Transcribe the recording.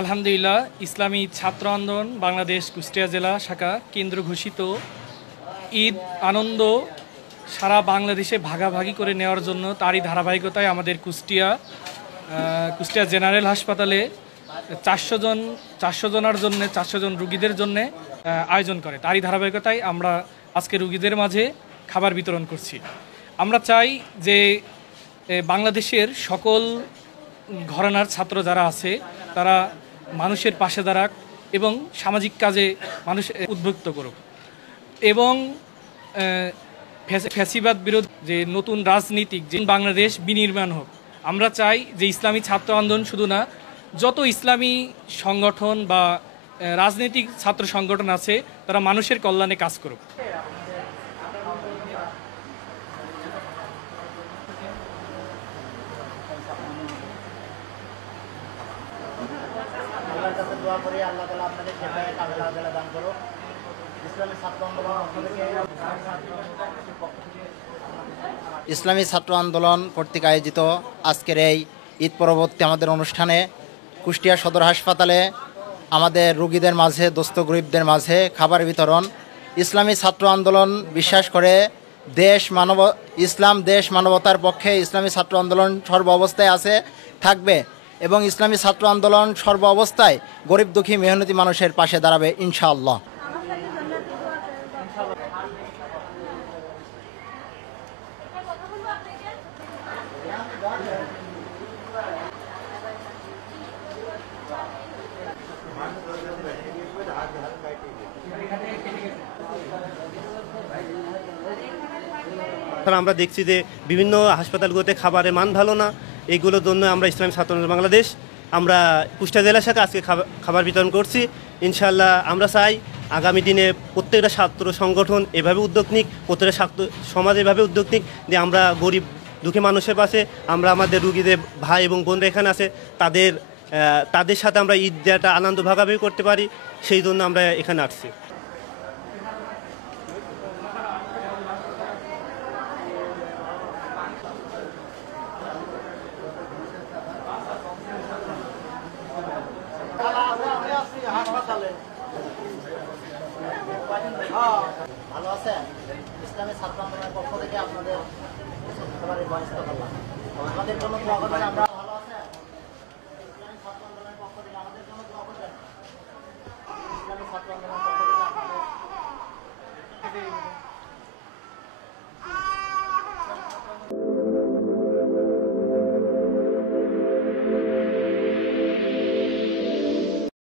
আলহামদুলিল্লাহ, ইসলামী ছাত্র আন্দোলন বাংলাদেশ কুষ্টিয়া জেলা শাখা কেন্দ্র ঘোষিত ঈদ আনন্দ সারা বাংলাদেশে ভাগাভাগি করে নেওয়ার জন্য তারই ধারাবাহিকতায় আমাদের কুষ্টিয়া জেনারেল হাসপাতালে 400 জনের জন্য 400 জন রুগীদের জন্য আয়োজন করে। তারই ধারাবাহিকতায় আমরা আজকে রুগীদের মাঝে খাবার বিতরণ করছি। আমরা চাই যে বাংলাদেশের সকল ঘরানার ছাত্র যারা আছে তারা মানুষের পাশে দাঁড়াক এবং সামাজিক কাজে মানুষ উদ্বুদ্ধ করুক এবং ফ্যাসিবাদ বিরোধী যে নতুন রাজনীতিক যে বাংলাদেশ বিনির্মাণ হোক। আমরা চাই যে ইসলামী ছাত্র আন্দোলন শুধু না, যত ইসলামী সংগঠন বা রাজনৈতিক ছাত্র সংগঠন আছে তারা মানুষের কল্যাণে কাজ করুক। ইসলামী ছাত্র আন্দোলন কর্তৃক আয়োজিত আজকের এই ঈদ পরবর্তী আমাদের অনুষ্ঠানে কুষ্টিয়া সদর হাসপাতালে আমাদের রোগীদের মাঝে, দোস্ত গরিবদের মাঝে খাবার বিতরণ। ইসলামী ছাত্র আন্দোলন বিশ্বাস করে ইসলাম দেশ মানবতার পক্ষে। ইসলামী ছাত্র আন্দোলন সর্ব অবস্থায় আছে, থাকবে এবং ইসলামী ছাত্র আন্দোলন সর্ব অবস্থায় গরিব দুঃখী মেহনতি মানুষের পাশে দাঁড়াবে ইনশাআল্লাহ। আমরা দেখছি যে বিভিন্ন হাসপাতালগুলোতে খাবারের মান ভালো না। এইগুলোর জন্য আমরা ইসলামী ছাত্র আন্দোলন বাংলাদেশ আমরা কুষ্টিয়া জেলা শাখা আজকে খাবার বিতরণ করছি। ইনশাআল্লাহ আমরা চাই আগামী দিনে প্রত্যেকটা ছাত্র সংগঠন এভাবে উদ্যোগ নিক, প্রত্যেকটা ছাত্র সমাজ এভাবে উদ্যোগ নিক যে আমরা গরিব দুঃখী মানুষের পাশে, আমরা আমাদের রুগীদের ভাই এবং বোনরা এখানে আছে তাদের সাথে আমরা ঈদ একটা আনন্দ ভাগাভাগি করতে পারি, সেই জন্য আমরা এখানে আসছি। ভালো আছেন? ইসলামী ছাত্র আন্দোলনের পক্ষ থেকে আপনাদের আমাদের জন্য দোয়া করবেন। আমরা ভালো আছেন? ইসলামী ছাত্র আন্দোলনের পক্ষ থেকে আমাদের জন্য দোয়া করবেন। ইসলামী ছাত্র আন্দোলনের পক্ষ থেকে আপনাদের